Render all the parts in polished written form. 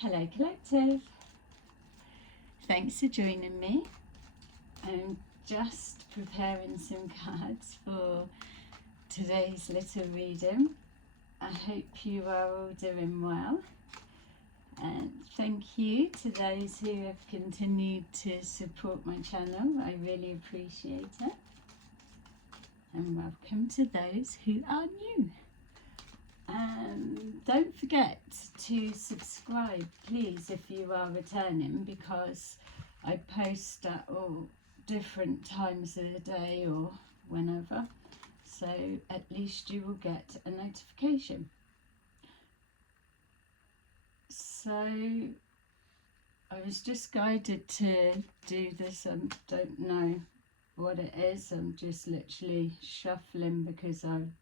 Hello Collective, thanks for joining me. I'm just preparing some cards for today's little reading. I hope you are all doing well, and thank you to those who have continued to support my channel. I really appreciate it, and welcome to those who are new. Don't forget to subscribe, please, if you are returning, because I post at all different times of the day or whenever, so at least you will get a notification. So I was just guided to do this. I don't know what it is. I'm just literally shuffling because I'm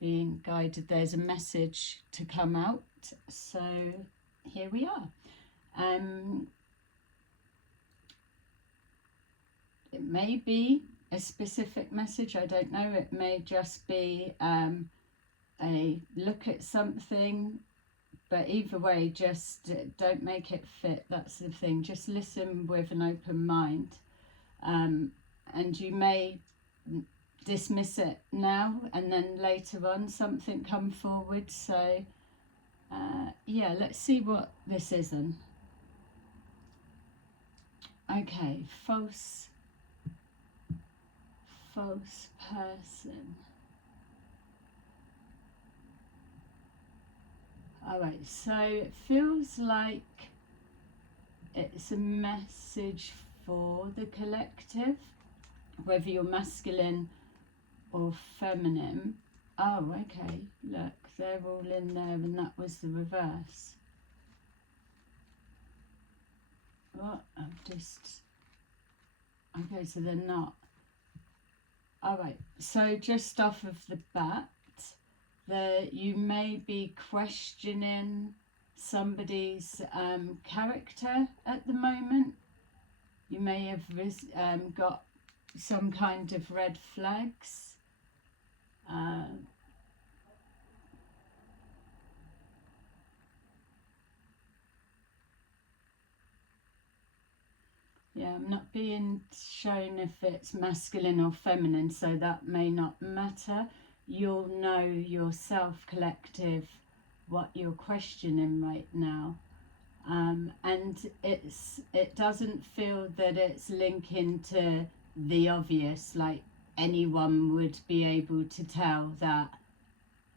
being guided. There's a message to come out, so here we are. It may be a specific message, I don't know. It may just be a look at something, but either way, just don't make it fit. That's the thing. Just listen with an open mind, and you may dismiss it now and then later on something come forward. So yeah, let's see what this is then. Okay, false person. Alright, so it feels like it's a message for the collective, whether you're masculine or feminine. Oh, okay, look, they're all in there, and that was the reverse. What? I'm just... Okay, so they're not. Alright, so just off of the bat, you may be questioning somebody's character at the moment. You may have got some kind of red flags. Yeah, I'm not being shown if it's masculine or feminine, so that may not matter. You'll know yourself, collective, what you're questioning right now. And it doesn't feel that it's linking to the obvious, like anyone would be able to tell that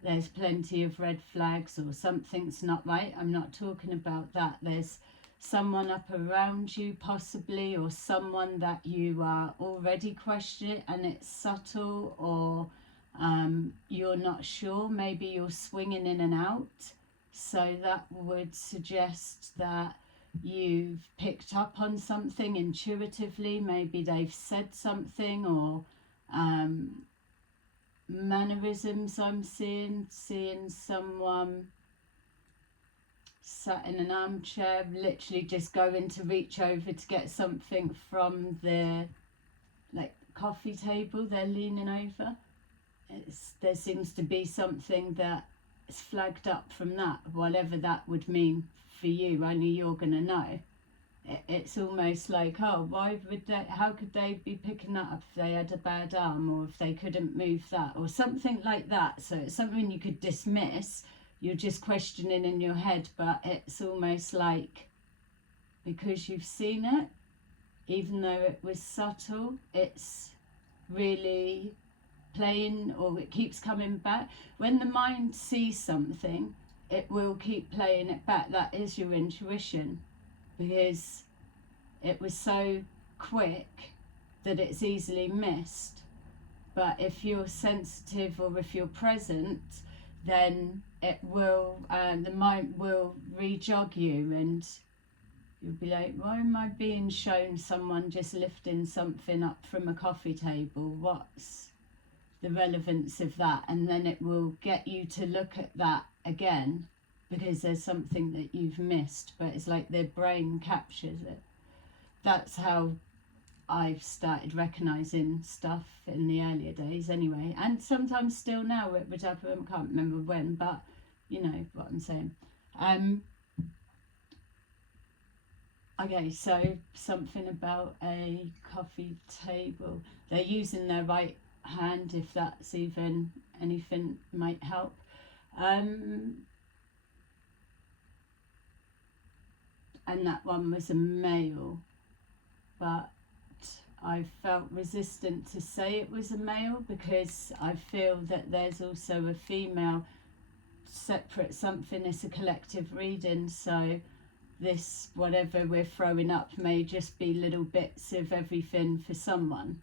there's plenty of red flags or something's not right. I'm not talking about that. There's someone up around you possibly, or someone that you are already questioning, and it's subtle, or you're not sure. Maybe you're swinging in and out. So that would suggest that you've picked up on something intuitively. Maybe they've said something, or mannerisms I'm seeing someone sat in an armchair, literally just going to reach over to get something from the coffee table. They're leaning over. There seems to be something that is flagged up from that, whatever that would mean for you. Only you're going to know. It's almost like, oh, why would they, how could they be picking that up if they had a bad arm, or if they couldn't move that, or something like that. So it's something you could dismiss. You're just questioning in your head, but it's almost like, because you've seen it, even though it was subtle, it's really playing, or it keeps coming back. When the mind sees something, it will keep playing it back. That is your intuition, because it was so quick that it's easily missed. But if you're sensitive, or if you're present, then it will, the mind will re-jog you, and you'll be like, why am I being shown someone just lifting something up from a coffee table? What's the relevance of that? And then it will get you to look at that again, because there's something that you've missed, but it's like their brain captures it. That's how I've started recognising stuff in the earlier days anyway, and sometimes still now. It would happen, I can't remember when, but you know what I'm saying. Okay, so something about a coffee table. They're using their right hand, if that's even anything might help. And that one was a male, but I felt resistant to say it was a male because I feel that there's also a female separate something. It's a collective reading, so this, whatever we're throwing up, may just be little bits of everything for someone,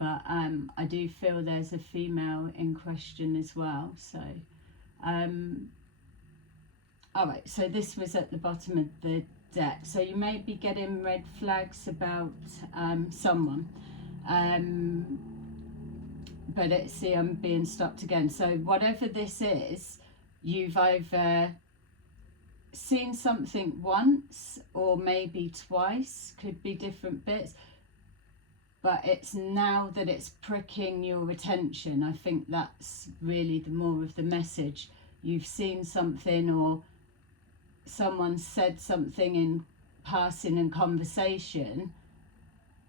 but I do feel there's a female in question as well. So all right, so this was at the bottom of the deck, so you may be getting red flags about someone, but see, I'm being stopped again. So whatever this is, you've either seen something once or maybe twice, could be different bits, but it's now that it's pricking your attention. I think that's really the more of the message. You've seen something, or someone said something in passing and conversation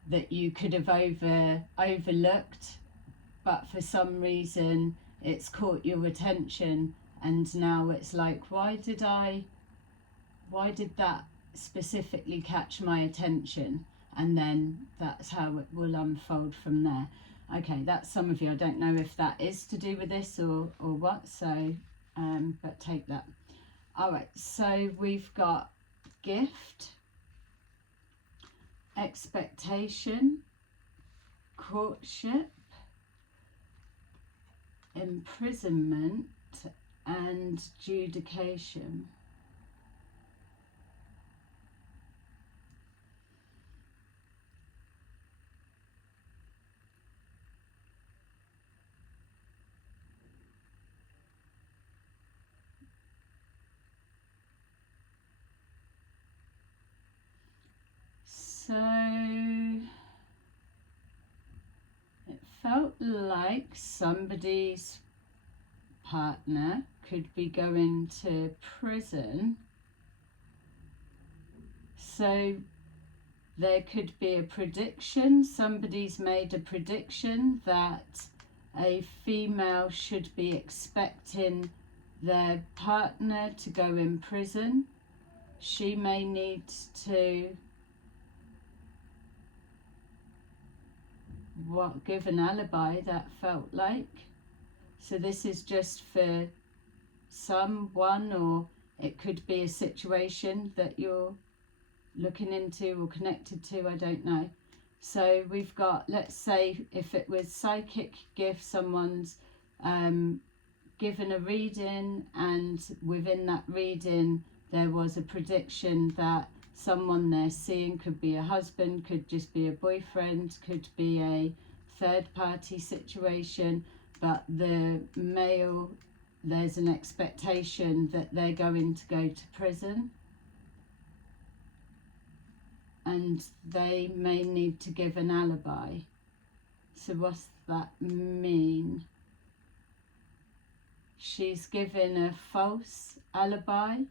that you could have overlooked, but for some reason it's caught your attention, and now it's like, why did that specifically catch my attention? And then that's how it will unfold from there. Okay, that's some of you. I don't know if that is to do with this or what, so but take that. All right, so we've got gift, expectation, courtship, imprisonment, and judication. So it felt like somebody's partner could be going to prison. So there could be a prediction. Somebody's made a prediction that a female should be expecting their partner to go in prison. She may need to give an alibi, that felt like. So this is just for someone, or it could be a situation that you're looking into or connected to, I don't know. So we've got, let's say if it was psychic gift, someone's given a reading, and within that reading there was a prediction that someone they're seeing could be a husband, could just be a boyfriend, could be a third party situation, but the male, there's an expectation that they're going to go to prison, and they may need to give an alibi. So what's that mean? She's given a false alibi.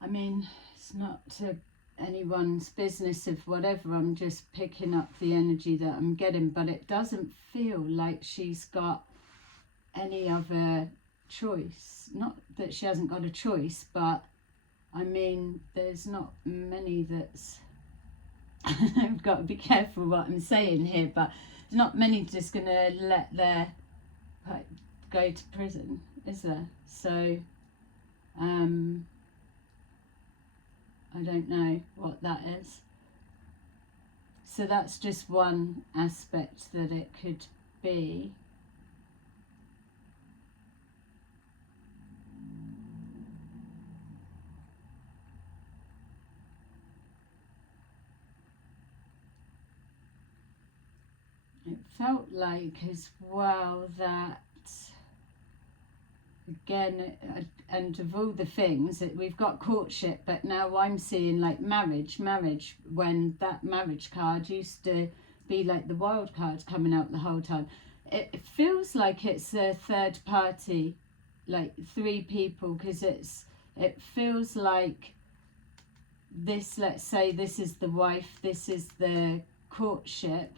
I mean, it's not to anyone's business of whatever, I'm just picking up the energy that I'm getting, but it doesn't feel like she's got any other choice. Not that she hasn't got a choice, but I mean, there's not many that's I've got to be careful what I'm saying here, but there's not many just going to let their go to prison, is there? So I don't know what that is. So that's just one aspect that it could be. It felt like as well that, again, and of all the things that we've got courtship, but now I'm seeing like marriage, when that marriage card used to be like the wild card coming out the whole time. it feels like it's a third party, like 3 people, because it feels like this, let's say this is the wife, this is the courtship,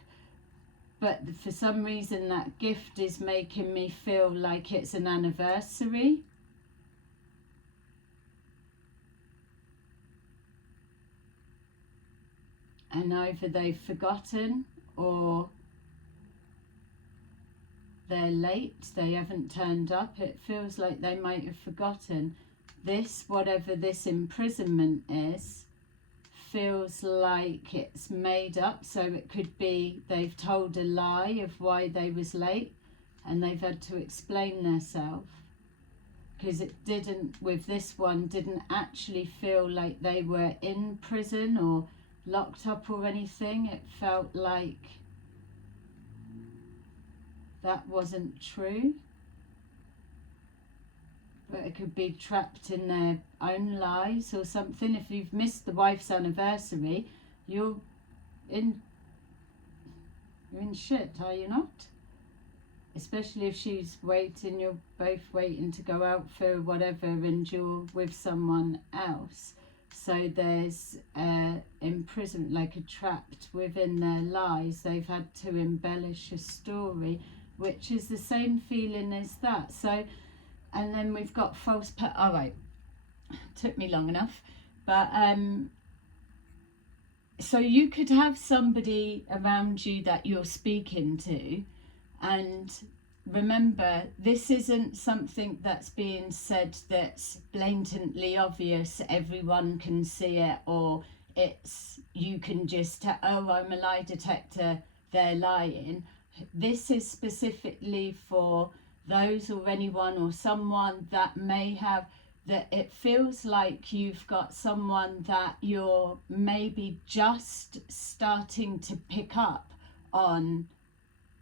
but for some reason that gift is making me feel like it's an anniversary. And either they've forgotten or they're late, they haven't turned up. It feels like they might have forgotten. This, whatever this imprisonment is, feels like it's made up. So it could be they've told a lie of why they was late and they've had to explain themselves. Because it didn't, with this one, didn't actually feel like they were in prison or locked up or anything. It felt like that wasn't true, but it could be trapped in their own lies or something. If you've missed the wife's anniversary, you're in shit, are you not? Especially if she's waiting, you're both waiting to go out for whatever and you're with someone else. So there's imprisonment, like a trapped within their lies. They've had to embellish a story, which is the same feeling as that. So, and then we've got false all right, took me long enough, but so you could have somebody around you that you're speaking to, and remember, this isn't something that's being said that's blatantly obvious, everyone can see it, or it's, you can just, oh, I'm a lie detector, they're lying. This is specifically for those or anyone or someone that may have, that it feels like you've got someone that you're maybe just starting to pick up on,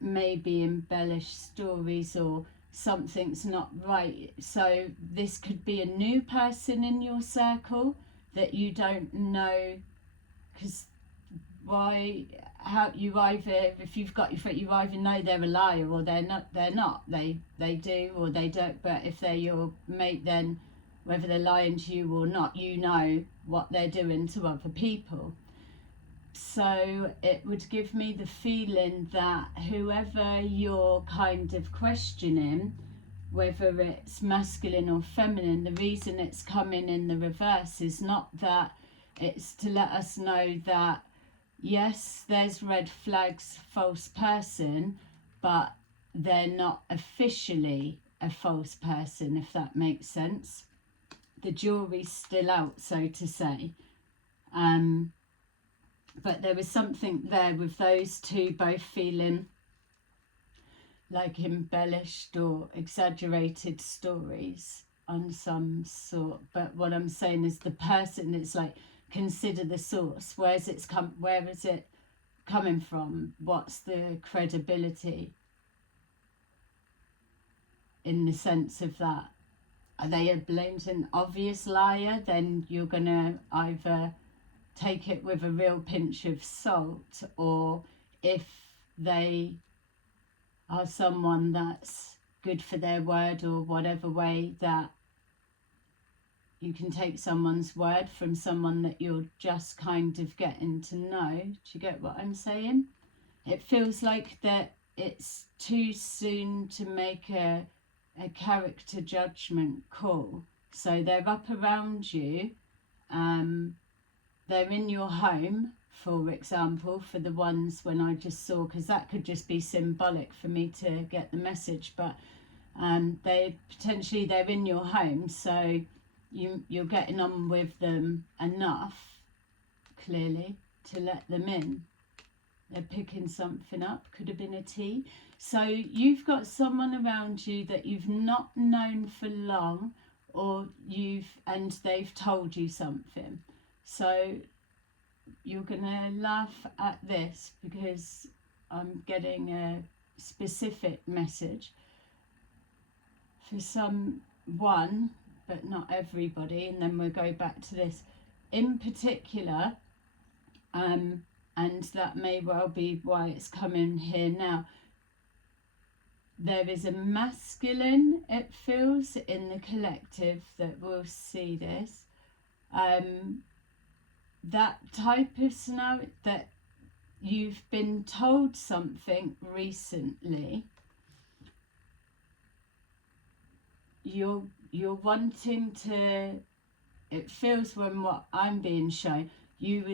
maybe embellished stories or something's not right. So this could be a new person in your circle that you don't know, because why, how you either, if you've got your friend, you either know they're a liar or they're not, they do or they don't. But if they're your mate, then whether they're lying to you or not, you know what they're doing to other people. So it would give me the feeling that whoever you're kind of questioning, whether it's masculine or feminine, the reason it's coming in the reverse is not that, it's to let us know that yes, there's red flags, false person, but they're not officially a false person, if that makes sense. The jury's still out, so to say. But there was something there with those two both feeling like embellished or exaggerated stories on some sort. But what I'm saying is the person, it's like, consider the source. Where is it coming from? What's the credibility in the sense of that? Are they a blatant obvious liar? Then you're gonna either take it with a real pinch of salt, or if they are someone that's good for their word, or whatever way that you can take someone's word from someone that you're just kind of getting to know. Do you get what I'm saying? It feels like that it's too soon to make a character judgment call. So they're up around you, they're in your home, for example, for the ones when I just saw, because that could just be symbolic for me to get the message, but they're in your home, so you're getting on with them enough, clearly, to let them in. They're picking something up, could have been a tea. So you've got someone around you that you've not known for long, or and they've told you something. So you're gonna laugh at this because I'm getting a specific message for someone, but not everybody, and then we'll go back to this in particular, and that may well be why it's coming here now. there is a masculine, it feels, in the collective that will see this. That type of scenario that you've been told something recently, you're wanting to, it feels from what I'm being shown, you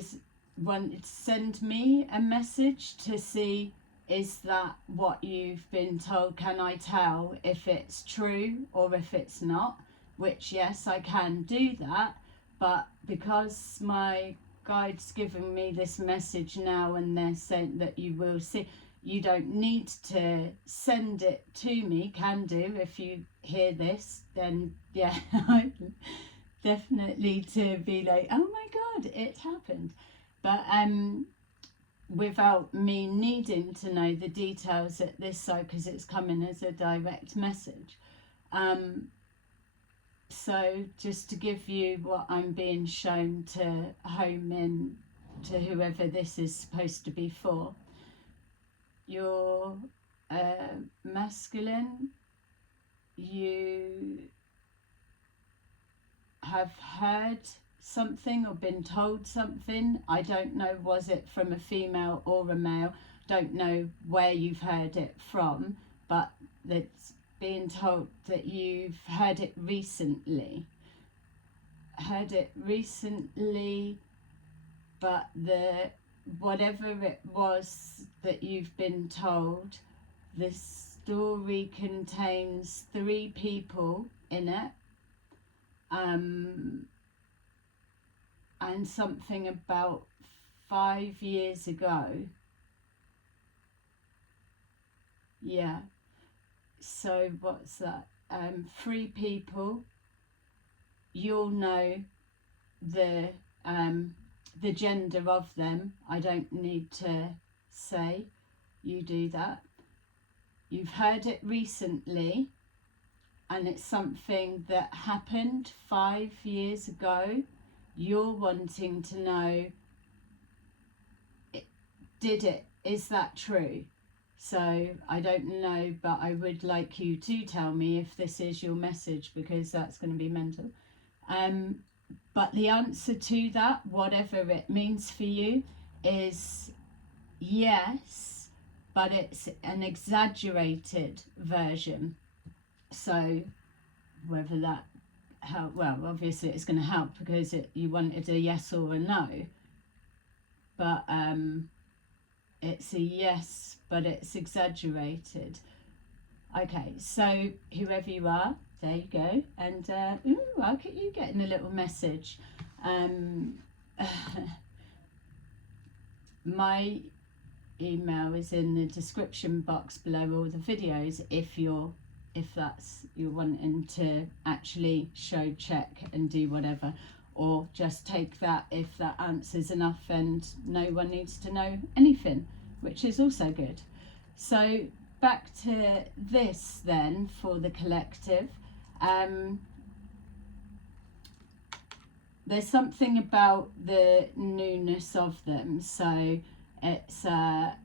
wanted to send me a message to see, is that what you've been told? Can I tell if it's true or if it's not? Which, yes, I can do that, but because my guide's giving me this message now and they're saying that you will see, you don't need to send it to me. Can do if you hear this, then yeah, definitely to be like, oh my god, it happened. But without me needing to know the details at this side, because it's coming as a direct message. So just to give you what I'm being shown to home in to whoever this is supposed to be for. You're masculine, you have heard something or been told something. I don't know, was it from a female or a male? Don't know where you've heard it from, but it's being told that you've heard it recently. Heard it recently, but whatever it was that you've been told, the story contains 3 people in it. And something about 5 years ago. Yeah. So what's that? 3 people. You'll know the gender of them. I don't need to say. You do that. You've heard it recently, and it's something that happened 5 years ago. You're wanting to know, is that true? So I don't know, but I would like you to tell me if this is your message, because that's going to be mental. But the answer to that, whatever it means for you, is yes, but it's an exaggerated version. So whether that help, well, obviously it's going to help because you wanted a yes or a no, but it's a yes, but it's exaggerated. Okay, so whoever you are, there you go. And ooh, look at you getting a little message. My email is in the description box below all the videos if that's you're wanting to actually show, check and do whatever, or just take that if that answers enough and no one needs to know anything, which is also good. So back to this then for the collective. There's something about the newness of them, so it's there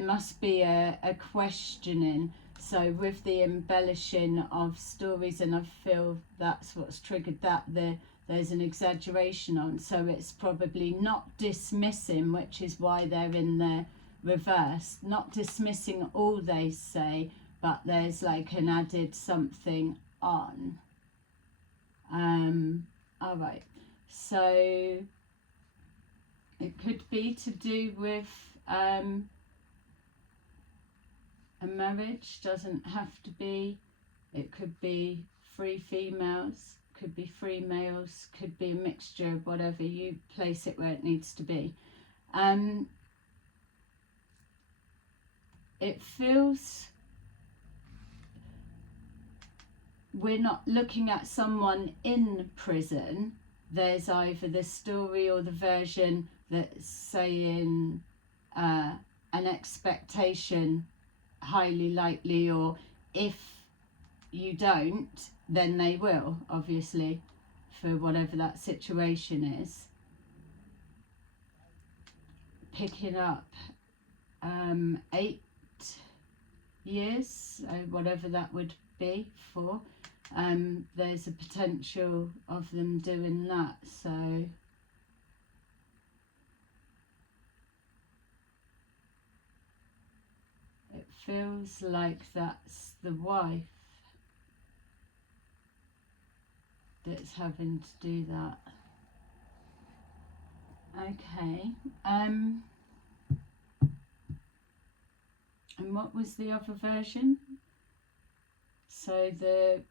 must be a questioning. So with the embellishing of stories, and I feel that's what's triggered that, there's an exaggeration on, so it's probably not dismissing, which is why they're in the reverse, not dismissing all they say, but there's like an added something on. All right, so it could be to do with a marriage, doesn't have to be, it could be 3 females, could be 3 males, could be a mixture of whatever, you place it where it needs to be. It feels we're not looking at someone in prison. There's either the story or the version that's saying an expectation, highly likely, or if you don't, then they will, obviously, for whatever that situation is. Picking up 8 years, whatever that would be for. There's a potential of them doing that. So it feels like that's the wife that's having to do that. Okay. And what was the other version? So the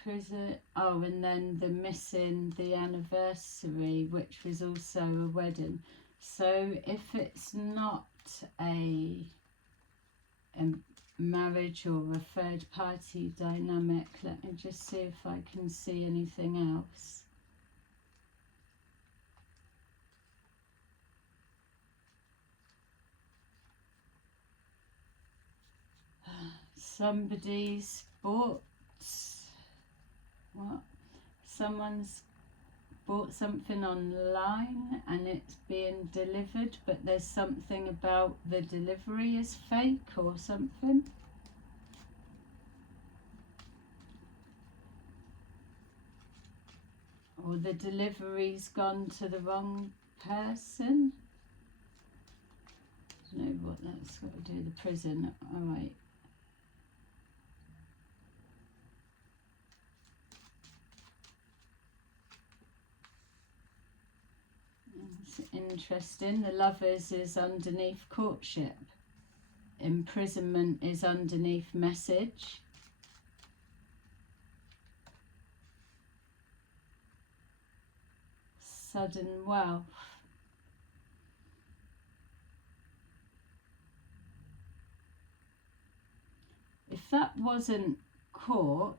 prison, oh, and then the missing the anniversary, which was also a wedding. So if it's not a marriage or a third party dynamic, let me just see if I can see anything else. Somebody's bought what? Someone's bought something online and it's being delivered, but there's something about the delivery is fake or something. Or the delivery's gone to the wrong person. I don't know what that's got to do with the prison. Alright. It's interesting. The Lovers is underneath courtship. Imprisonment is underneath message. Sudden wealth. If that wasn't court,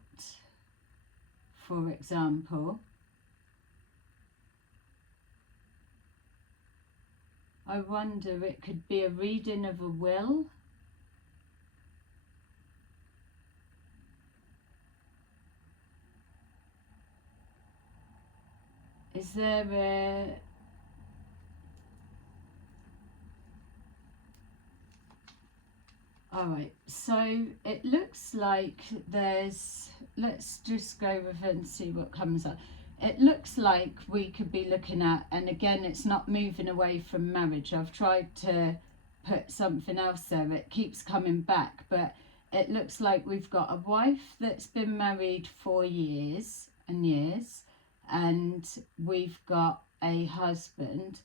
for example, I wonder, it could be a reading of a will. Is there a... Alright, so it looks like there's... Let's just go with it and see what comes up. It looks like we could be looking at, and again, it's not moving away from marriage. I've tried to put something else there. It keeps coming back, but it looks like we've got a wife that's been married for years and years, and we've got a husband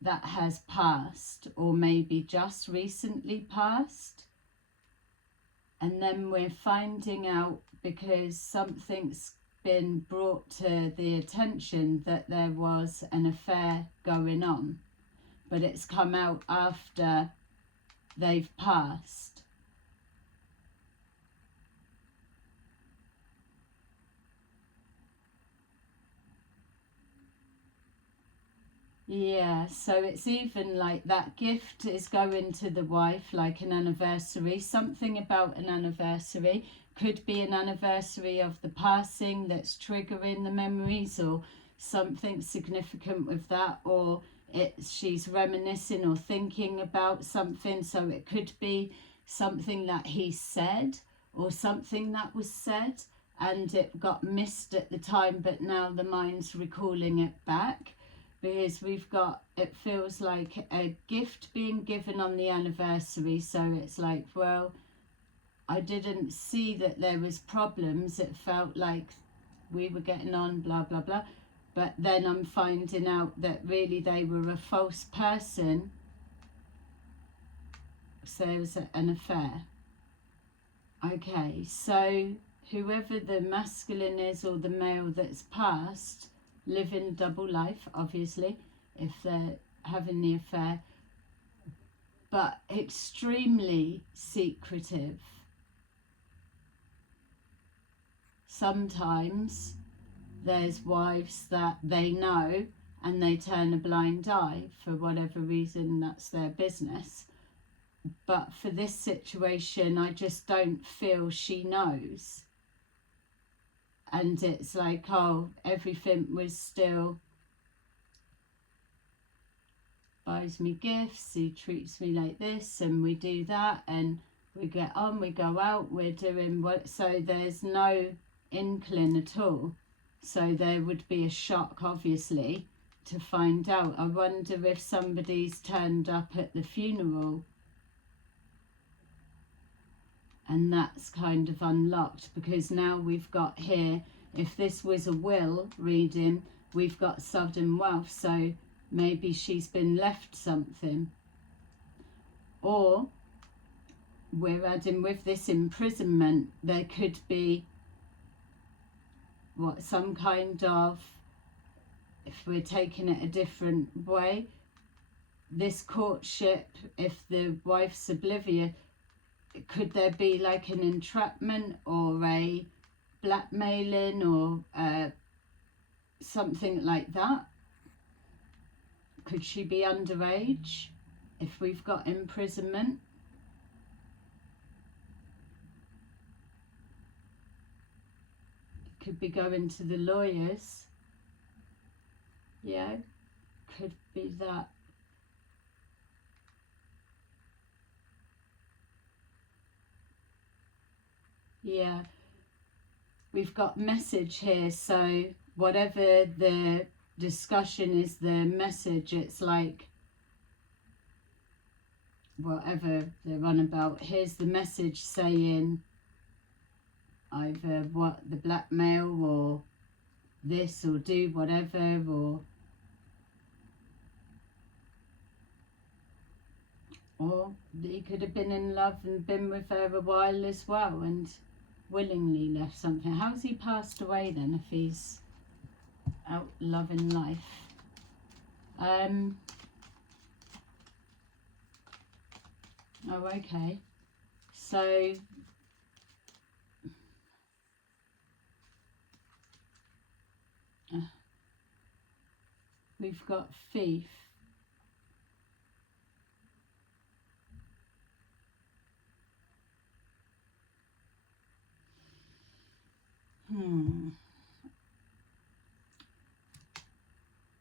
that has passed, or maybe just recently passed. And then we're finding out, because something's been brought to the attention, that there was an affair going on, but it's come out after they've passed. Yeah, so it's even like that gift is going to the wife, like an anniversary, something about an anniversary. Could be an anniversary of the passing that's triggering the memories, or something significant with that, or she's reminiscing or thinking about something. So it could be something that he said, or something that was said and it got missed at the time, but now the mind's recalling it back. Because we've got, it feels like a gift being given on the anniversary. So it's like, well, I didn't see that there was problems. It felt like we were getting on, blah, blah, blah. But then I'm finding out that really they were a false person. So it was an affair. Okay, so whoever the masculine is, or the male that's passed, living double life, obviously, if they're having the affair, but extremely secretive. Sometimes there's wives that they know and they turn a blind eye for whatever reason, that's their business. But for this situation, I just don't feel she knows. And it's like, oh, everything was still buys me gifts, he treats me like this, and we do that, and we get on, we go out, we're doing what, so there's no inkling at all. So there would be a shock, obviously, to find out. I wonder if somebody's turned up at the funeral and that's kind of unlocked, because now we've got here, if this was a will reading, we've got sudden wealth, so maybe she's been left something. Or we're adding with this imprisonment, there could be what, some kind of, if we're taking it a different way, this courtship, if the wife's oblivious, could there be like an entrapment or a blackmailing or something like that? Could she be underage if we've got imprisonment? Could be going to the lawyers. Yeah, could be that. Yeah, we've got message here, so whatever the discussion is, the message, it's like whatever they're on about. Here's the message saying either what, the blackmail or this, or do whatever, or he could have been in love and been with her a while as well and willingly left something. How's he passed away then if he's out loving life? Oh, okay. So we've got thief.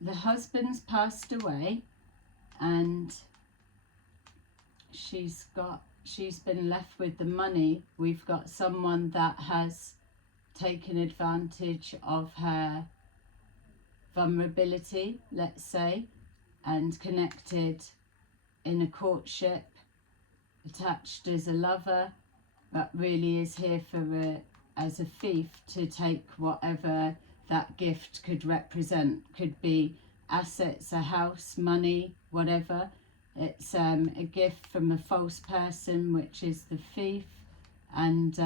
The husband's passed away and she's been left with the money. We've got someone that has taken advantage of her vulnerability, let's say, and connected in a courtship, attached as a lover, but really is here for as a thief to take whatever that gift could represent. Could be assets, a house, money, whatever. It's a gift from a false person, which is the thief, and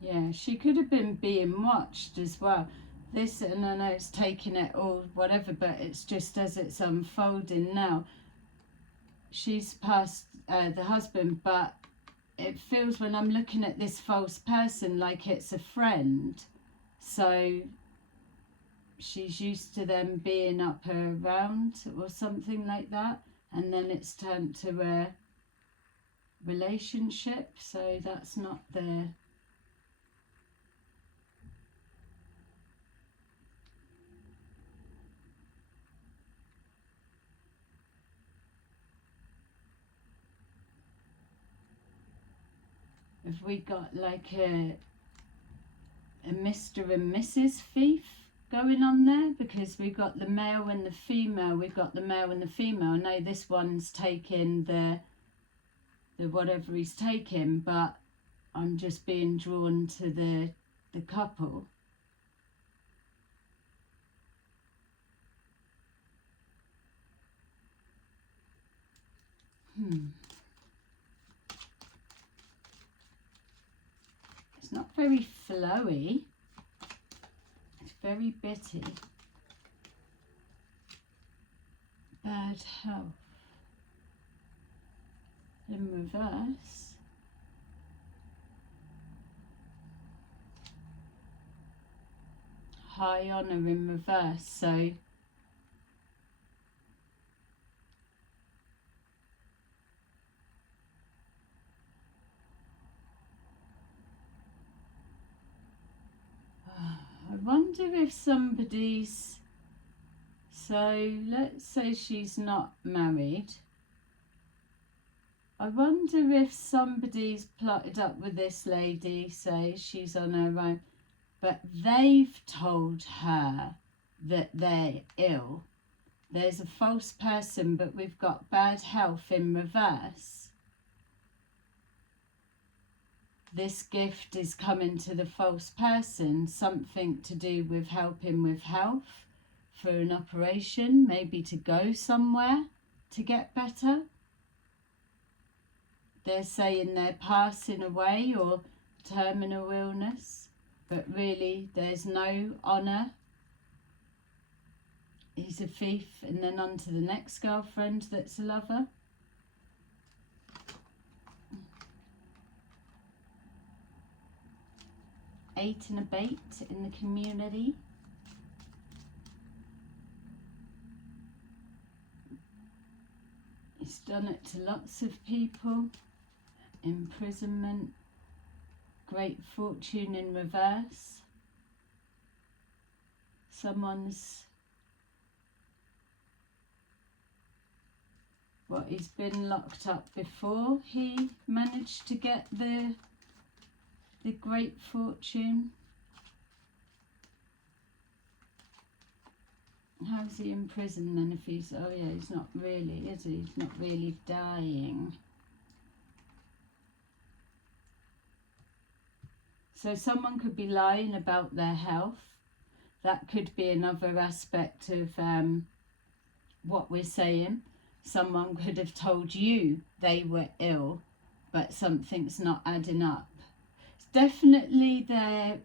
yeah, she could have been being watched as well. This, and I know it's taking it all whatever, but it's just as it's unfolding now. She's passed the husband, but it feels when I'm looking at this false person like it's a friend. So she's used to them being up around or something like that, and then it's turned to a relationship, so that's not the... Have we got like a Mr. and Mrs. thief going on there? Because we've got the male and the female. We've got the male and the female. No, this one's taking the whatever he's taking, but I'm just being drawn to the couple. It's not very flowy. It's very bitty. Bad health. In reverse. High honour in reverse. So wonder if somebody's, so let's say she's not married. I wonder if somebody's plotted up with this lady, say she's on her own, but they've told her that they're ill. There's a false person, but we've got bad health in reverse. This gift is coming to the false person, something to do with helping with health for an operation, maybe to go somewhere to get better. They're saying they're passing away or terminal illness, but really there's no honour. He's a thief, and then on to the next girlfriend that's a lover. Eight and a bait in the community. He's done it to lots of people. Imprisonment. Great fortune in reverse. Someone's... Well, he's been locked up before he managed to get the great fortune. How's he in prison then if he's... Oh yeah, he's not really, is he? He's not really dying. So someone could be lying about their health. That could be another aspect of what we're saying. Someone could have told you they were ill, but something's not adding up. It's definitely there.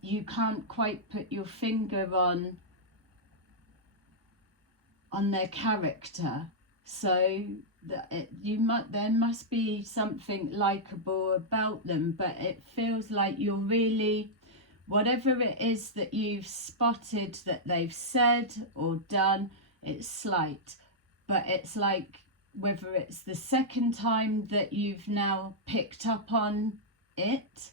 You can't quite put your finger on their character, so there must be something likable about them, but it feels like you're really, whatever it is that you've spotted that they've said or done, it's slight, but it's like whether it's the second time that you've now picked up on it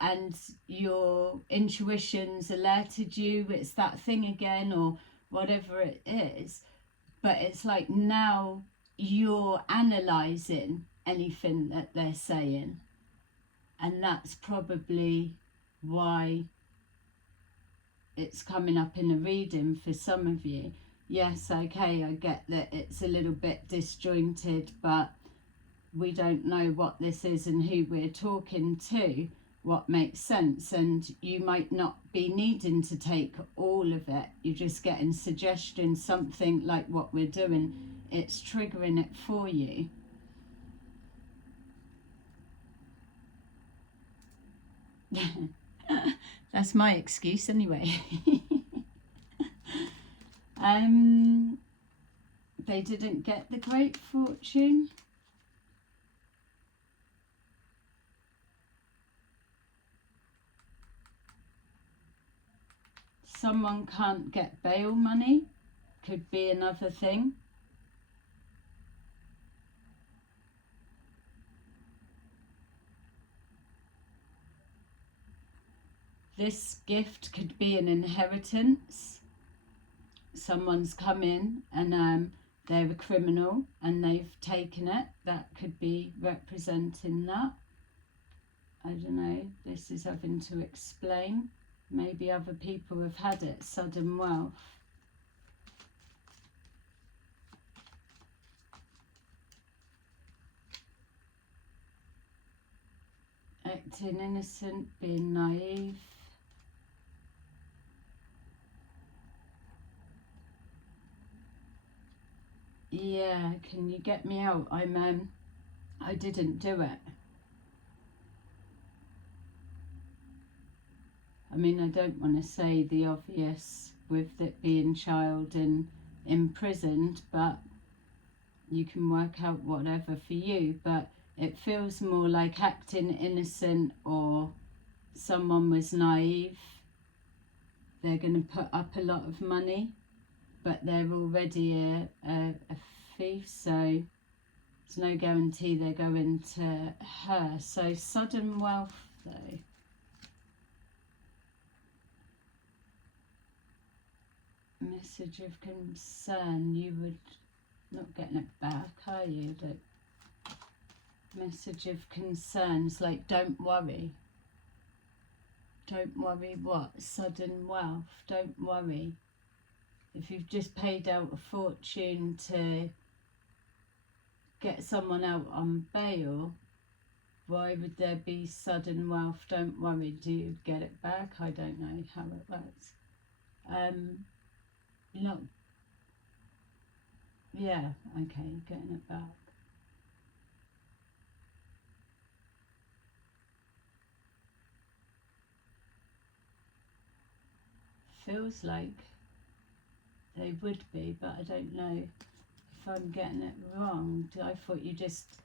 and your intuition's alerted you, it's that thing again, or whatever it is, but it's like now you're analysing anything that they're saying, and that's probably why it's coming up in a reading for some of you. Yes, okay, I get that it's a little bit disjointed, but we don't know what this is and who we're talking to, what makes sense, and you might not be needing to take all of it. You're just getting suggestions, something like what we're doing, it's triggering it for you. That's my excuse anyway. They didn't get the great fortune. Someone can't get bail money, could be another thing. This gift could be an inheritance. Someone's come in and they're a criminal and they've taken it. That could be representing that. I don't know, this is having to explain. Maybe other people have had it, sudden wealth. Acting innocent, being naive. Yeah, can you get me out? I didn't do it. I mean, I don't want to say the obvious with it being child and imprisoned, but you can work out whatever for you. But it feels more like acting innocent, or someone was naive. They're going to put up a lot of money, but they're already a thief, so there's no guarantee they're going to her. So sudden wealth though. Message of concern. You would not getting it back, are you? Message of concerns, like don't worry. Don't worry what? Sudden wealth. Don't worry. If you've just paid out a fortune to get someone out on bail, why would there be sudden wealth? Don't worry. Do you get it back? I don't know how it works. Not. Yeah, okay, getting it back. Feels like they would be, but I don't know if I'm getting it wrong. I thought you just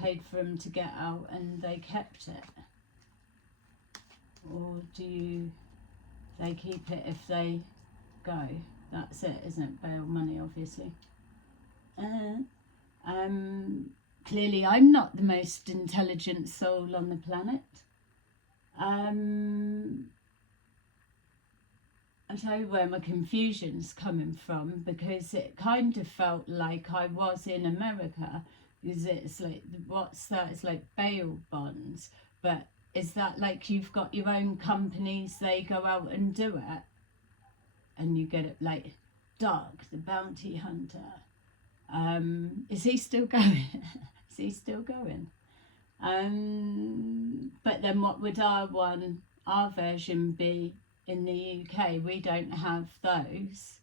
paid for them to get out and they kept it. Or do they keep it if they go? That's it, isn't it? Bail money, obviously. Clearly I'm not the most intelligent soul on the planet. I'll tell you where my confusion's coming from, because it kind of felt like I was in America, because it's like, what's that? It's like bail bonds, but is that like you've got your own companies, they go out and do it, and you get it, like Doug, the bounty hunter. Is he still going? Is he still going? But then what would our version be in the UK? We don't have those.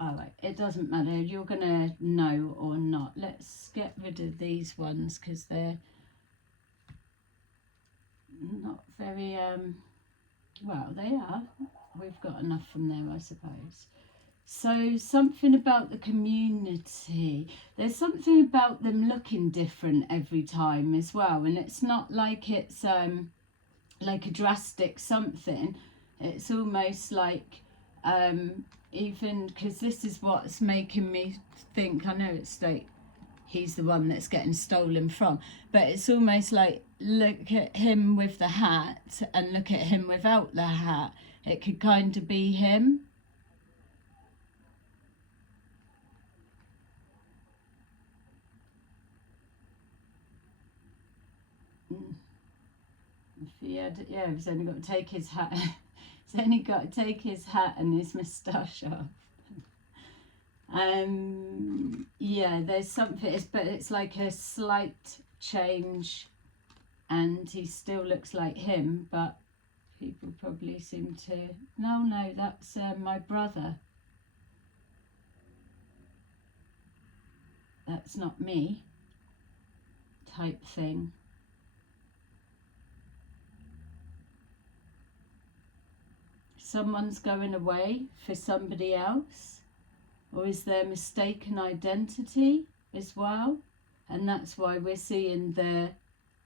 Alright, it doesn't matter. You're going to know or not. Let's get rid of these ones because they're not very, well, they are. We've got enough from there, I suppose. So something about the community. There's something about them looking different every time as well. And it's not like it's like a drastic something. It's almost like even because this is what's making me think, I know it's like he's the one that's getting stolen from, but it's almost like look at him with the hat and look at him without the hat. It could kind of be him. If he had, yeah, he's only got to take his hat. He's only got to take his hat and his moustache off. Yeah, there's something, but it's like a slight change, and he still looks like him, but people probably seem to, no, that's my brother. That's not me, type thing. Someone's going away for somebody else, or is there mistaken identity as well? And that's why we're seeing the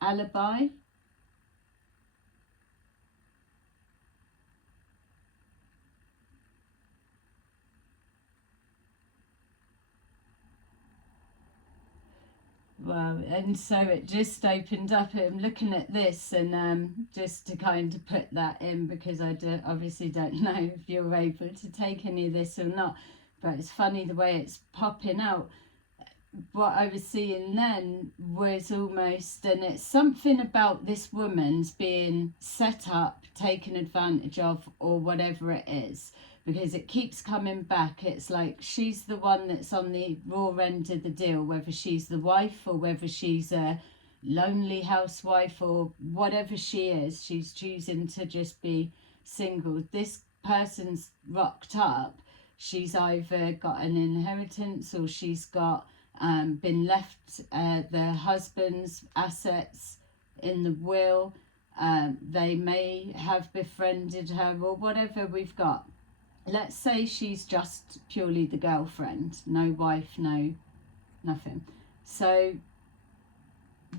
alibi. Well, and so it just opened up. I'm looking at this, and just to kind of put that in, because I obviously don't know if you're able to take any of this or not, but it's funny the way it's popping out. What I was seeing then was almost, and it's something about this woman's being set up, taken advantage of, or whatever it is, because it keeps coming back. It's like she's the one that's on the raw end of the deal, whether she's the wife or whether she's a lonely housewife or whatever she is. She's choosing to just be single. This person's rocked up. She's either got an inheritance or she's got been left their husband's assets in the will. They may have befriended her or whatever we've got. Let's say she's just purely the girlfriend, no wife, no nothing. So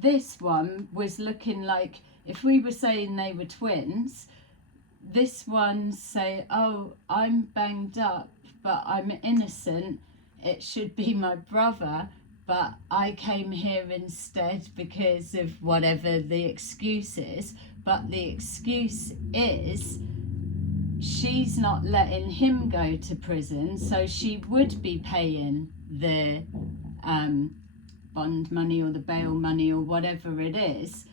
this one was looking like, if we were saying they were twins, this one say, oh, I'm banged up, but I'm innocent. It should be my brother, but I came here instead because of whatever the excuse is. But the excuse is she's not letting him go to prison, so she would be paying the bond money or the bail money or whatever it is,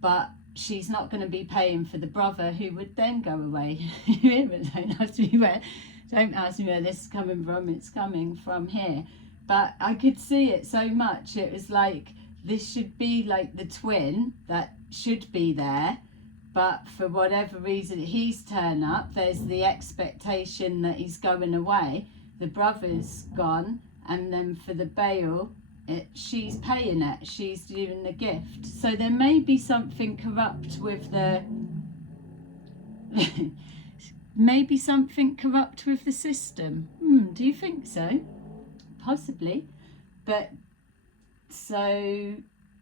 but she's not going to be paying for the brother who would then go away. Don't ask me where this is coming from. It's coming from here. But I could see it so much. It was like, this should be like the twin that should be there, but for whatever reason he's turned up. There's the expectation that he's going away. The brother's gone, and then for the bail, she's paying it. She's doing the gift. So there may be something corrupt with the maybe something corrupt with the system. Do you think so? Possibly. But so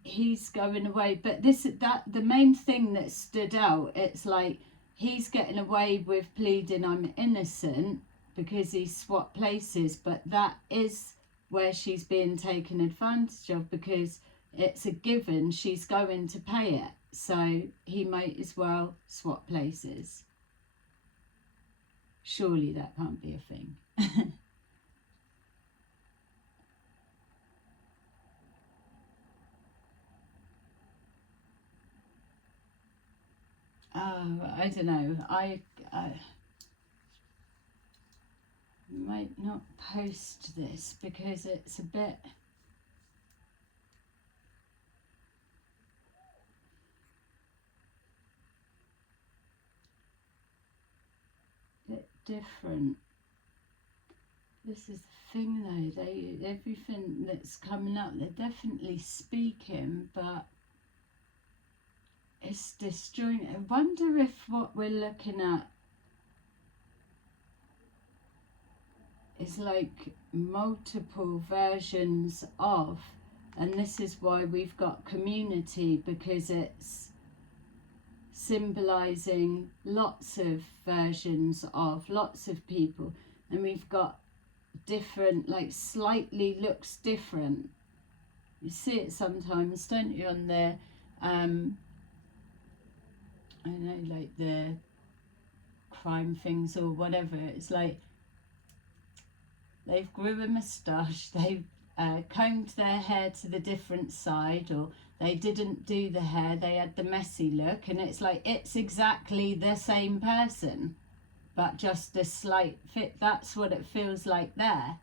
he's going away, but the main thing that stood out, it's like he's getting away with pleading I'm innocent because he swapped places, but that is where she's being taken advantage of, because it's a given she's going to pay it, so he might as well swap places. Surely that can't be a thing. I don't know. I might not post this because it's a bit different. This is the thing though, everything that's coming up, they're definitely speaking, but it's disjointed. I wonder if what we're looking at is like multiple versions of, and this is why we've got community, because it's symbolizing lots of versions of lots of people, and we've got different, like slightly looks different. You see it sometimes, don't you, on the I know, like the crime things or whatever. It's like they've grew a moustache, they've combed their hair to the different side, or they didn't do the hair, they had the messy look, and it's like it's exactly the same person, but just a slight fit. That's what it feels like there.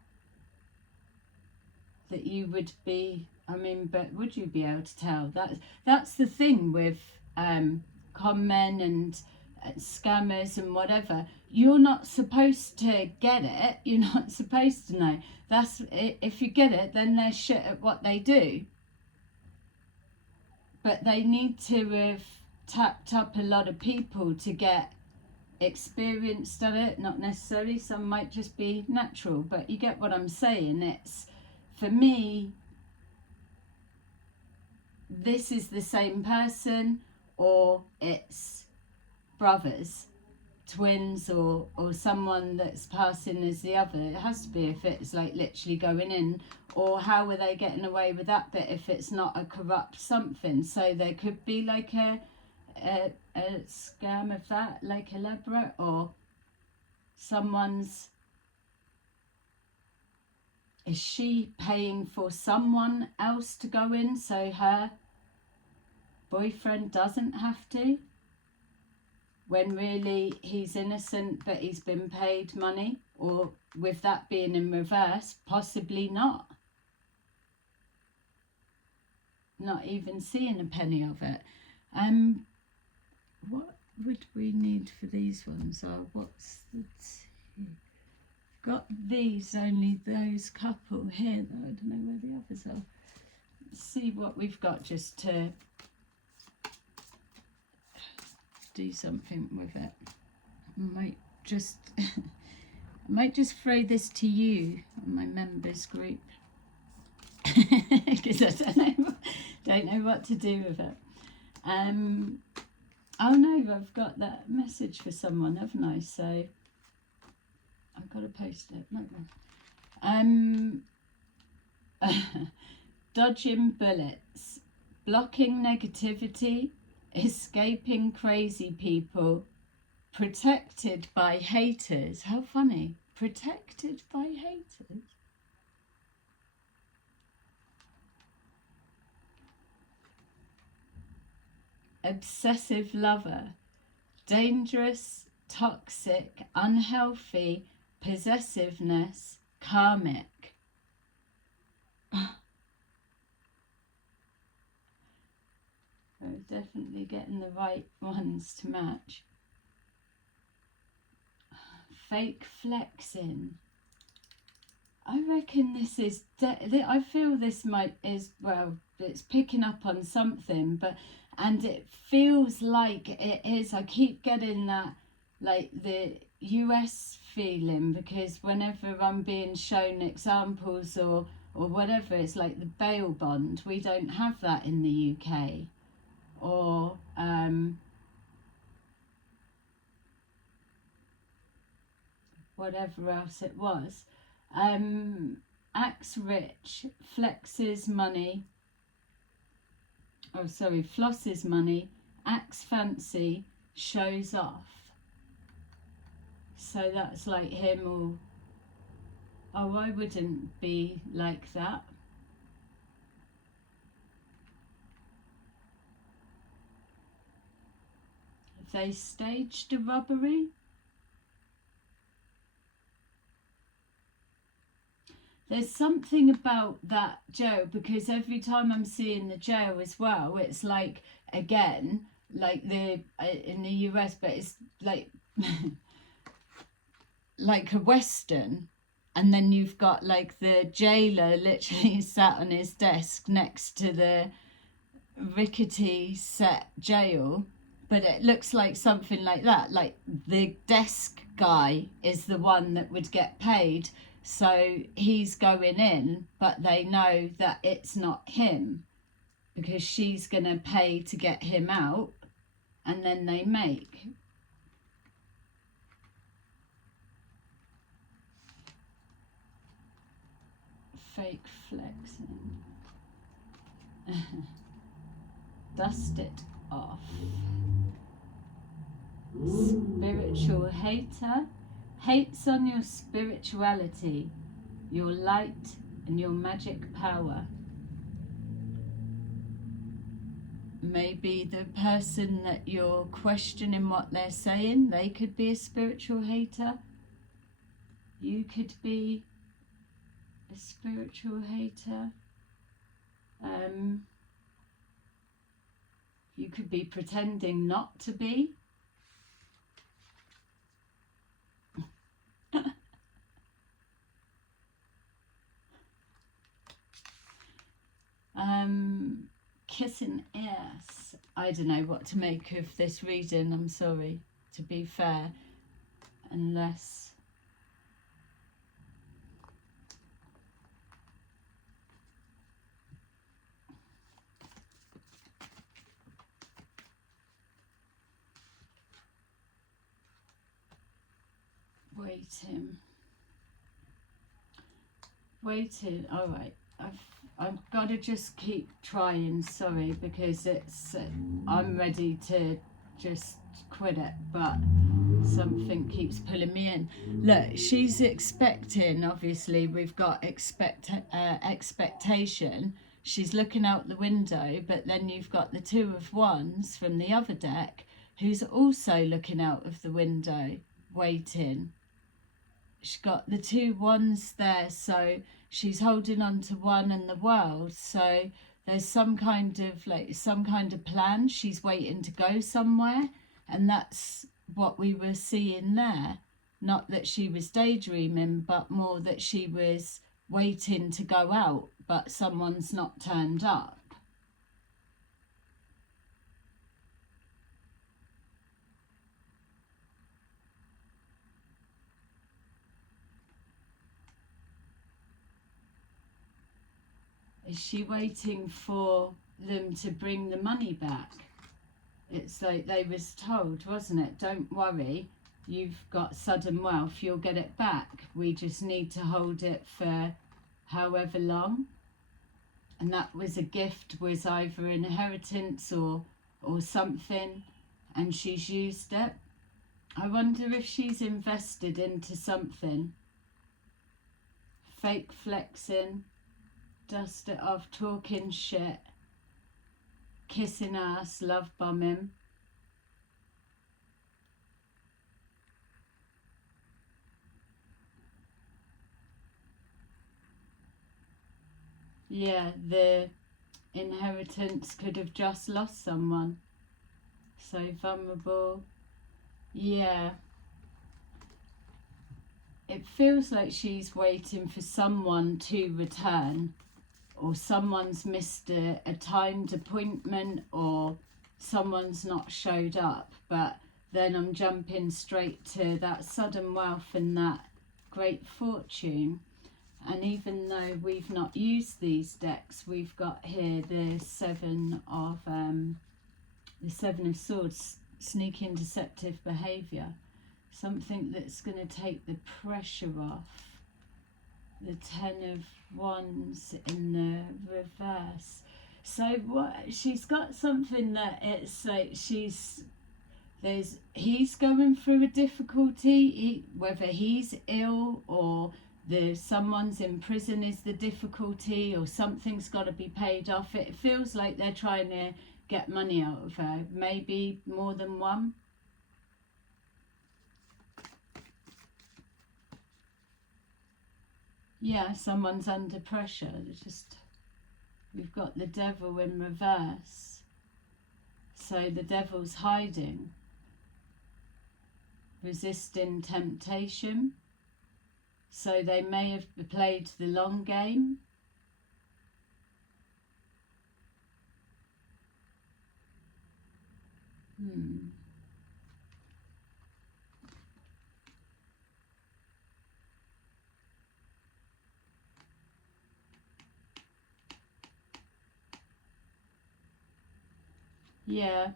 That you would be, I mean, but would you be able to tell? That's the thing with conmen and scammers and whatever. You're not supposed to get it. You're not supposed to know. That's it. If you get it, then they're shit at what they do. But they need to have tapped up a lot of people to get experienced at it. Not necessarily. Some might just be natural. But you get what I'm saying. It's, for me, this is the same person, or it's brothers, twins, or someone that's passing as the other. It has to be if it's like literally going in, or how are they getting away with that bit if it's not a corrupt something? So there could be like a scam of that, like elaborate, or someone's, is she paying for someone else to go in so her boyfriend doesn't have to, when really he's innocent but he's been paid money? Or with that being in reverse, possibly not even seeing a penny of it. What would we need for these ones? What's the got these, only those couple here though. I don't know where the others are. Let's see what we've got, just to do something with it. I might just throw this to you on my members group, because I don't know what to do with it. Oh no, I've got that message for someone, haven't I? So I've got to post it. Dodging bullets, blocking negativity, escaping crazy people, Protected by haters. How funny. Protected by haters. Obsessive lover. Dangerous, toxic, unhealthy, possessiveness, karmic. We're definitely getting the right ones to match. Fake flexing. I reckon this is, I feel this well, it's picking up on something, and it feels like it is. I keep getting that, like the US feeling, because whenever I'm being shown examples or whatever, it's like the bail bond. We don't have that in the UK. Or whatever else it was. Acts rich, flexes money. Oh, sorry, flosses money, acts fancy, shows off. So that's like him, or oh, I wouldn't be like that. They staged a robbery. There's something about that jail, because every time I'm seeing the jail as well, it's like, again, like in the US, but it's like like a Western, and then you've got like the jailer literally sat on his desk next to the rickety set jail, but it looks like something like that. Like the desk guy is the one that would get paid, so he's going in, but they know that it's not him because she's going to pay to get him out, and then they make. Fake flexing. Dust it off. Spiritual hater. Hates on your spirituality, your light and your magic power. Maybe the person that you're questioning what they're saying, they could be a spiritual hater. You could be a spiritual hater. You could be pretending not to be. Kissing ass. I don't know what to make of this reading, I'm sorry, to be fair, unless waiting. All right, I've got to just keep trying, sorry, because it's I'm ready to just quit it, but something keeps pulling me in. Look, she's expecting, obviously we've got expectation. She's looking out the window, but then you've got the Two of Wands from the other deck who's also looking out of the window, waiting. She's got the two wands there, so she's holding on to one in the world. So there's some kind of plan. She's waiting to go somewhere, and that's what we were seeing there. Not that she was daydreaming, but more that she was waiting to go out, but someone's not turned up. Is she waiting for them to bring the money back? It's like they was told, wasn't it? Don't worry, you've got sudden wealth, you'll get it back. We just need to hold it for however long. And that was a gift, was either an inheritance or something, and she's used it. I wonder if she's invested into something. Fake flexing, dust it off, talking shit, kissing ass, love bombing. Yeah, the inheritance could have just lost someone. So vulnerable. Yeah. It feels like she's waiting for someone to return, or someone's missed a timed appointment, or someone's not showed up. But then I'm jumping straight to that sudden wealth and that great fortune. And even though we've not used these decks, we've got here the Seven of Swords, sneaking deceptive behaviour. Something that's going to take the pressure off. The Ten of Wands in the reverse. So what she's got, something that it's like he's going through a difficulty, whether he's ill or someone's in prison is the difficulty, or something's got to be paid off. It feels like they're trying to get money out of her, maybe more than one. Yeah, someone's under pressure. We've got the Devil in reverse. So the Devil's hiding, resisting temptation. So they may have played the long game. Yeah.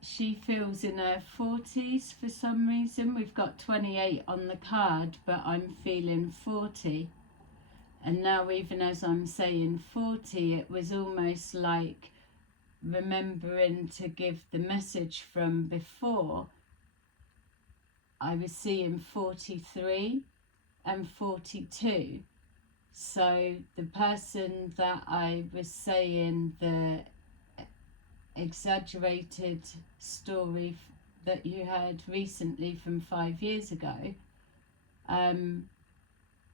She feels in her 40s for some reason. We've got 28 on the card, but I'm feeling 40. And now even as I'm saying 40, it was almost like remembering to give the message from before. I was seeing 43 and 42. So the person that I was saying the exaggerated story that you heard recently from 5 years ago,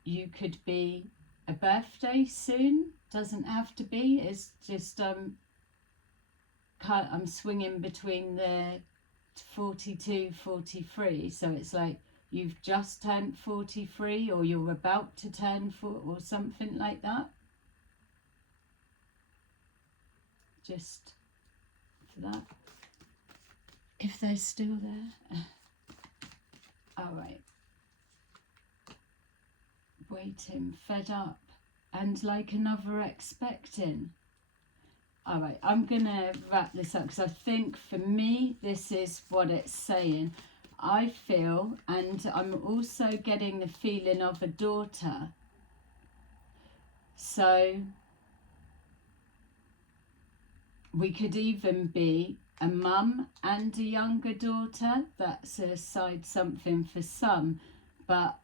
you could be a birthday soon. Doesn't have to be. It's just I'm swinging between the 42, 43. So it's like you've just turned 43, or you're about to turn 4, or something like that. Just for that. If they're still there. All right. Waiting, fed up, and like another expecting. All right, I'm going to wrap this up because I think for me, this is what it's saying. I feel, and I'm also getting the feeling of a daughter. So we could even be a mum and a younger daughter. That's a side something for some, but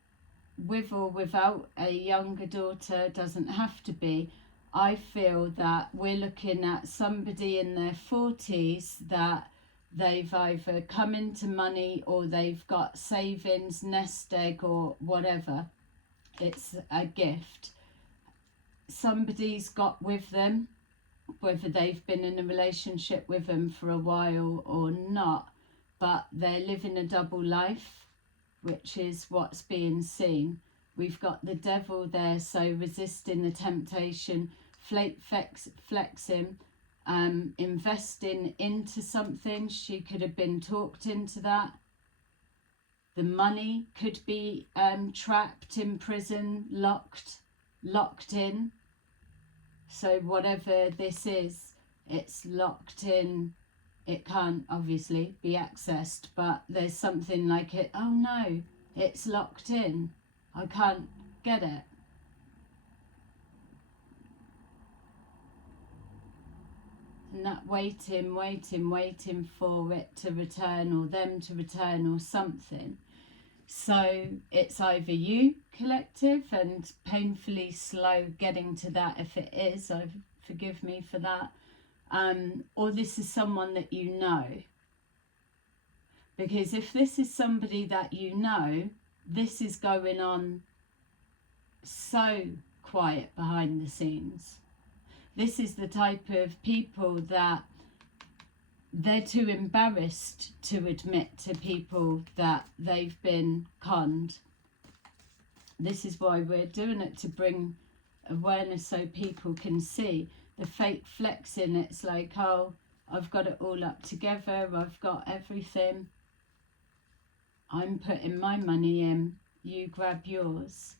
with or without a younger daughter, doesn't have to be. I feel that we're looking at somebody in their 40s that they've either come into money or they've got savings, nest egg, or whatever. It's a gift. Somebody's got with them, whether they've been in a relationship with them for a while or not, but they're living a double life, which is what's being seen. We've got the Devil there, so resisting the temptation, flexing, investing into something. She could have been talked into that. The money could be trapped in prison, locked in. So whatever this is, it's locked in. It can't obviously be accessed, but there's something like it. Oh no, it's locked in. I can't get it. not waiting for it to return or them to return or something. So it's either you, collective, and painfully slow getting to that if it is, forgive me for that, or this is someone that you know. Because if this is somebody that you know, this is going on so quiet behind the scenes. This is the type of people that they're too embarrassed to admit to people that they've been conned. This is why we're doing it, to bring awareness so people can see the fake flexing. It's like, oh, I've got it all up together, I've got everything, I'm putting my money in, you grab yours.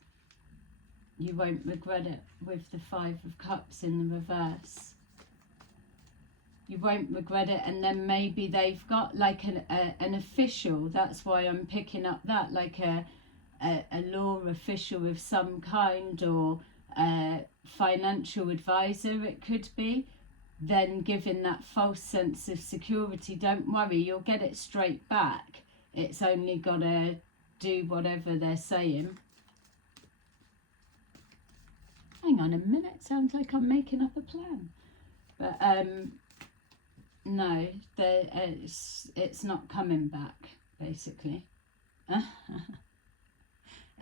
You won't regret it, with the 5 of Cups in the reverse. You won't regret it. And then maybe they've got like an official, that's why I'm picking up that, like a law official of some kind, or a financial advisor it could be, then giving that false sense of security. Don't worry, you'll get it straight back. It's only got to do whatever they're saying. Hang on a minute, sounds like I'm making up a plan. But no, it's not coming back, basically.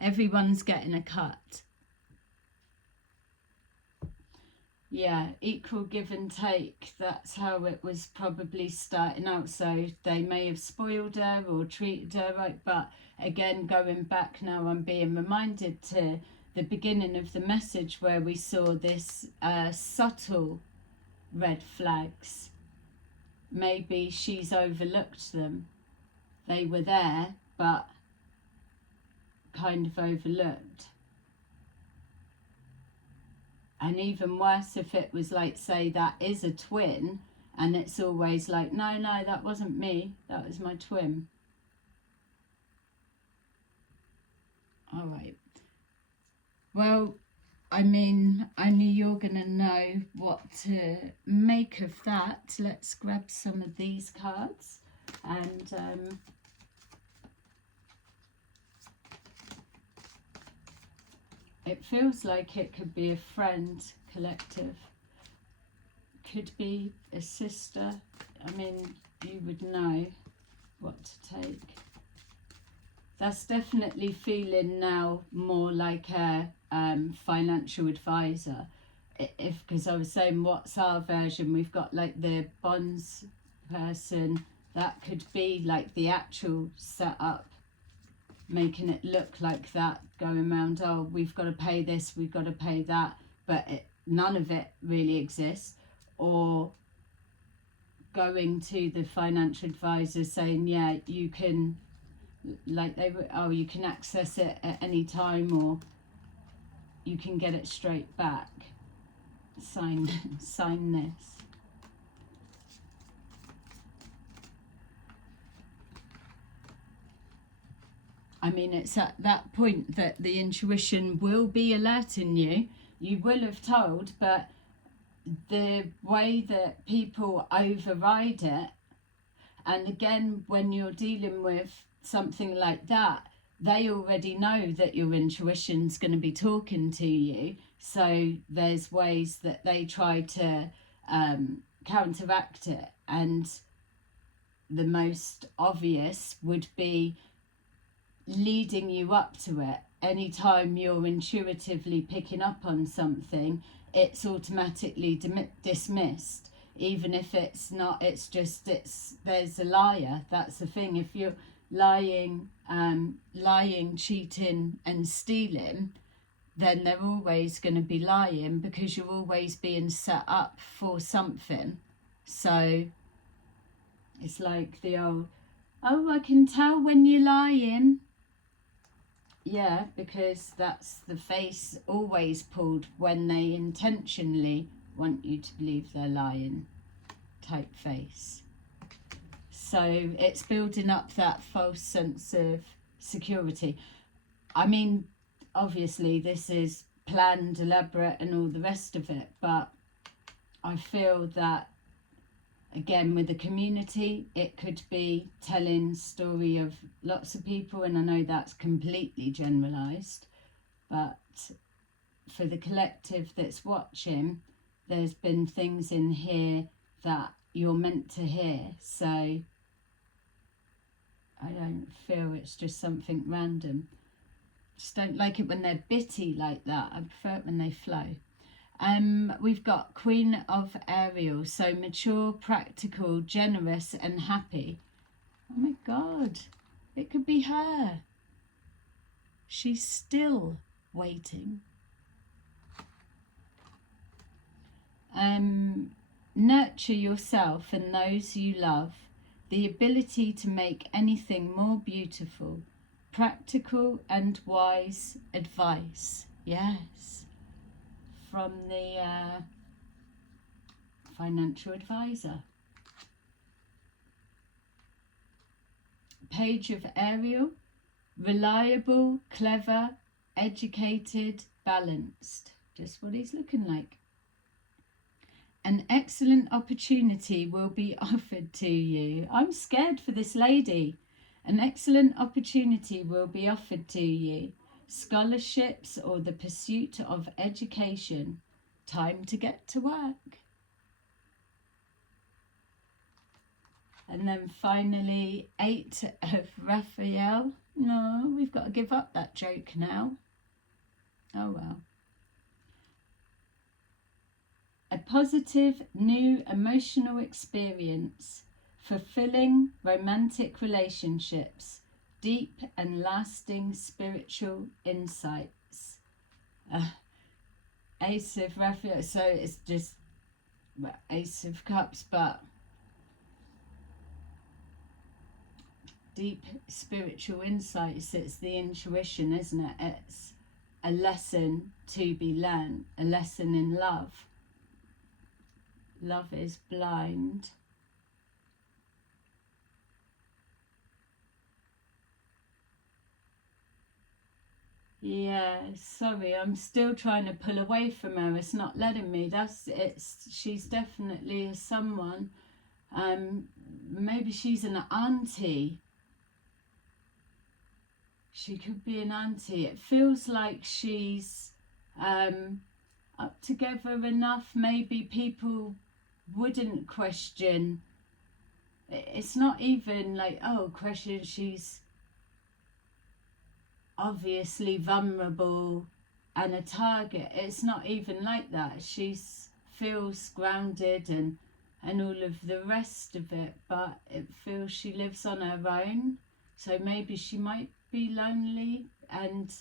Everyone's getting a cut. Yeah, equal give and take. That's how it was probably starting out. So they may have spoiled her or treated her right. But again, going back now, I'm being reminded to the beginning of the message where we saw this subtle red flags. Maybe she's overlooked them. They were there, but kind of overlooked. And even worse if it was like, say, that is a twin, and it's always like, no, that wasn't me, that was my twin. All right. Well, I mean, I knew you're going to know what to make of that. Let's grab some of these cards. And it feels like it could be a friend, collective. Could be a sister. I mean, you would know what to take. That's definitely feeling now more like a financial advisor. Because I was saying, what's our version? We've got like the bonds person. That could be like the actual setup, making it look like that, going around, oh, we've got to pay this, we've got to pay that, but none of it really exists. Or going to the financial advisor saying, yeah, you can, like they were, oh, you can access it at any time, or you can get it straight back. Sign this. I mean, it's at that point that the intuition will be alerting you. You will have told, but the way that people override it, and again, when you're dealing with something like that, they already know that your intuition's going to be talking to you. So there's ways that they try to counteract it. And the most obvious would be leading you up to it. Anytime you're intuitively picking up on something, it's automatically dismissed. Even if it's not, it's just, there's a liar. That's the thing. If you're lying, cheating and stealing, then they're always going to be lying, because you're always being set up for something. So it's like the old, oh, I can tell when you're lying. Yeah, because that's the face always pulled when they intentionally want you to believe they're lying, type face. So it's building up that false sense of security. I mean, obviously this is planned, elaborate and all the rest of it, but I feel that Again, with the community, it could be telling story of lots of people, and I know that's completely generalised, but for the collective that's watching, there's been things in here that you're meant to hear. So I don't feel it's just something random. Just don't like it when they're bitty like that. I prefer it when they flow. We've got Queen of Ariel, so mature, practical, generous and happy. Oh my God, it could be her. She's still waiting. Nurture yourself and those you love. The ability to make anything more beautiful. Practical and wise advice. Yes. From the financial advisor. Page of Ariel. Reliable, clever, educated, balanced. Just what he's looking like. An excellent opportunity will be offered to you. I'm scared for this lady. An excellent opportunity will be offered to you. Scholarships or the pursuit of education. Time to get to work. And then finally, 8 of Raphael. No, we've got to give up that joke now. Oh well. A positive, new emotional experience. Fulfilling romantic relationships. Deep and lasting spiritual insights. Ace of Raphael, so it's just Ace of Cups, but deep spiritual insights. It's the intuition, isn't it? It's a lesson to be learned, a lesson in love. Love is blind. Yeah, sorry, I'm still trying to pull away from her. It's not letting me. She's definitely a someone. Maybe she's an auntie. She could be an auntie. It feels like she's up together enough. Maybe people wouldn't question. It's not even like, oh, question, she's obviously vulnerable and a target. It's not even like that. She feels grounded and all of the rest of it, but it feels she lives on her own. So maybe she might be lonely and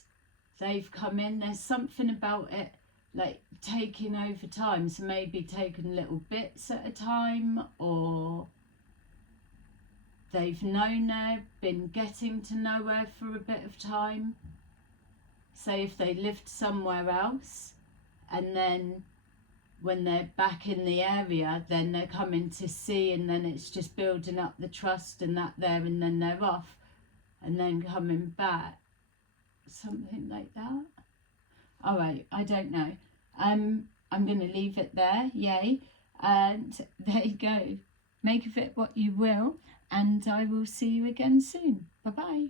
they've come in. There's something about it like taking over time, so maybe taking little bits at a time, or they've known her, been getting to know her for a bit of time. Say if they lived somewhere else and then when they're back in the area, then they're coming to see, and then it's just building up the trust and that there, and then they're off and then coming back. Something like that. All right, I don't know. I'm going to leave it there. Yay. And there you go. Make of it what you will. And I will see you again soon. Bye-bye.